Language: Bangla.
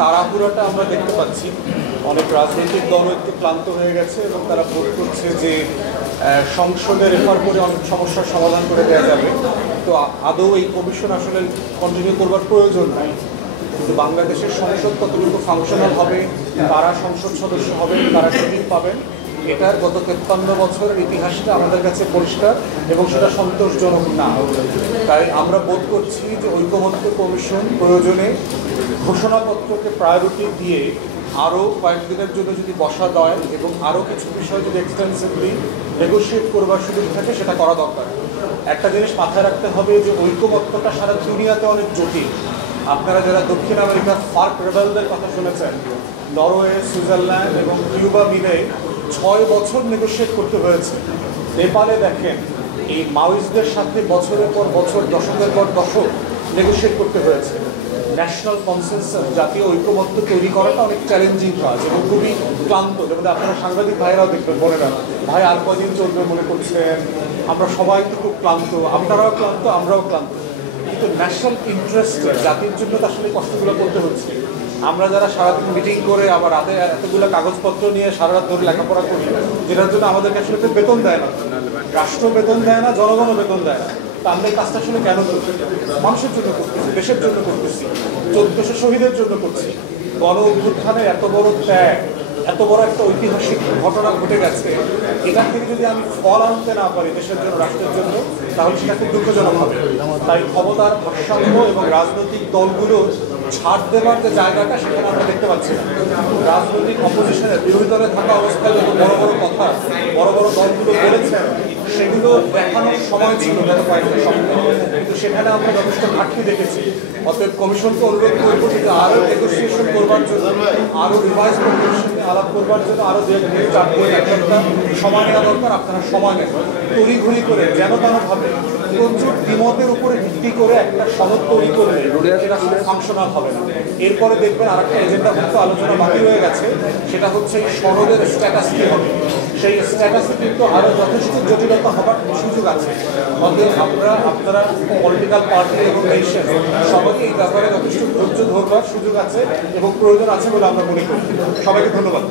তাড়াহুড়োটা আমরা দেখতে পাচ্ছি। অনেক রাজনৈতিক দলও একটু ক্লান্ত হয়ে গেছে এবং তারা বোধ করছে যে সংসদে রেফার করে অনেক সমস্যার সমাধান করে দেওয়া যাবে। তো আদৌ এই কমিশন আসলে কন্টিনিউ করবার প্রয়োজন নাই। কিন্তু বাংলাদেশের সংসদ কতটুকু ফাংশনাল হবে, কারা সংসদ সদস্য হবেন, কারা টিকিট পাবেন, এটার গত 53 বছরের ইতিহাসটা আমাদের কাছে পরিষ্কার এবং সেটা সন্তোষজনক না। তাই আমরা বোধ করছি যে ঐকমত্য কমিশন প্রয়োজনে ঘোষণাপত্রকে প্রায়োরিটি দিয়ে আরও কয়েকদিনের জন্য যদি বসা দেয় এবং আরও কিছু বিষয় যদি এক্সটেন্সিভলি নেগোশিয়েট করবার সুযোগ থাকে সেটা করা দরকার। একটা জিনিস মাথায় রাখতে হবে যে ঐকমত্যটা সারা দুনিয়াতে অনেক জটিল। আপনারা যারা দক্ষিণ আমেরিকার ফার্ক রেবেলদের কথা শুনেছেন, নরওয়ে, সুইজারল্যান্ড এবং কিউবা মিলে 6 বছর নেগোশিয়েট করতে হয়েছে। নেপালে দেখেন এই মাওয়িস্টদের সাথে বছরের পর বছর, দশকের পর দশক নেগোশিয়েট করতে হয়েছে। ন্যাশনাল কনসেনসাস, জাতীয় ঐকমত্য তৈরি করাটা অনেক চ্যালেঞ্জিং কাজ এবং খুবই ক্লান্ত। যেমন আপনারা সাংবাদিক ভাইরাও দেখবেন, বোনেরা, ভাই আর কদিন চলবে মনে করছেন, আমরা সবাই তো খুব ক্লান্ত, আপনারাও ক্লান্ত, আমরাও ক্লান্ত। কিন্তু ন্যাশনাল ইন্টারেস্টে জাতির জন্য তো আসলে কষ্টগুলো করতে হচ্ছে। আমরা যারা সারাদিন মিটিং করে আবার রাতে এতগুলো কাগজপত্র নিয়ে সারা রাত ধরে লেখাপড়া করি, যেটার জন্য আমাদেরকে আসলে বেতন দেয় না, রাষ্ট্র বেতন দেয় না, জনগণও বেতন দেয় না। তা আমরা এই কাজটা আসলে কেন করছি? মানুষের জন্য করতেছি, দেশের জন্য করতেছি, 1400 শহীদের জন্য করছি। গণ অভ্যুত্থানে এত বড় ত্যাগ, এত বড় একটা ঐতিহাসিক ঘটনা ঘটে গেছে, এটা থেকে যদি আমি ফল আনতে না পারি দেশের জন্য, রাষ্ট্রের জন্য, তাহলে সেটা খুব দুঃখজনক হবে। তাই ক্ষমতার ভারসাম্য এবং রাজনৈতিক দলগুলো ছাড় দেওয়ার যে জায়গাটা সেখানে আমরা দেখতে পাচ্ছি না। রাজনৈতিক অপোজিশনের বিরোধী দলে থাকা অবস্থায় যত বড় বড় কথা বড় বড় দলগুলো বলেছেন, সেগুলো দেখানোর সময় ছিল গত কয়েকটা সপ্তাহ, কিন্তু সেখানে আমরা যথেষ্ট ঘাটতি দেখেছি। অতএব কমিশনকে অনুরোধ করব যে আরও নেগোসিয়েশন করবার জন্য, আরও রিভাইজ কমিশন নিয়ে আলাপ করবার জন্য আরও 2-4 দিন এক সপ্তাহ সময় নেওয়া দরকার। আপনারা সময় নেন, তড়িঘড়ি করে যেন তেনভাবে প্রচুর দ্বিমতের উপরে ভিত্তি করে একটা সনদ তৈরি করলে সেটা ফাংশনাল হবে না। এরপরে দেখবেন আর একটা এজেন্ডাভুক্ত আলোচনা বাকি রয়ে গেছে, সেটা হচ্ছে এই সনদের স্ট্যাটাস কী হবে। সেই স্ট্যাটাসে কিন্তু আরও যথেষ্ট জটিলতা হবার সুযোগ আছে। অতএব আপনারা পলিটিক্যাল পার্টি এবং নেশন সবাই এই ব্যাপারে যথেষ্ট ধৈর্য ধরবার সুযোগ আছে এবং প্রয়োজন আছে বলে আমরা মনে করি। সবাইকে ধন্যবাদ।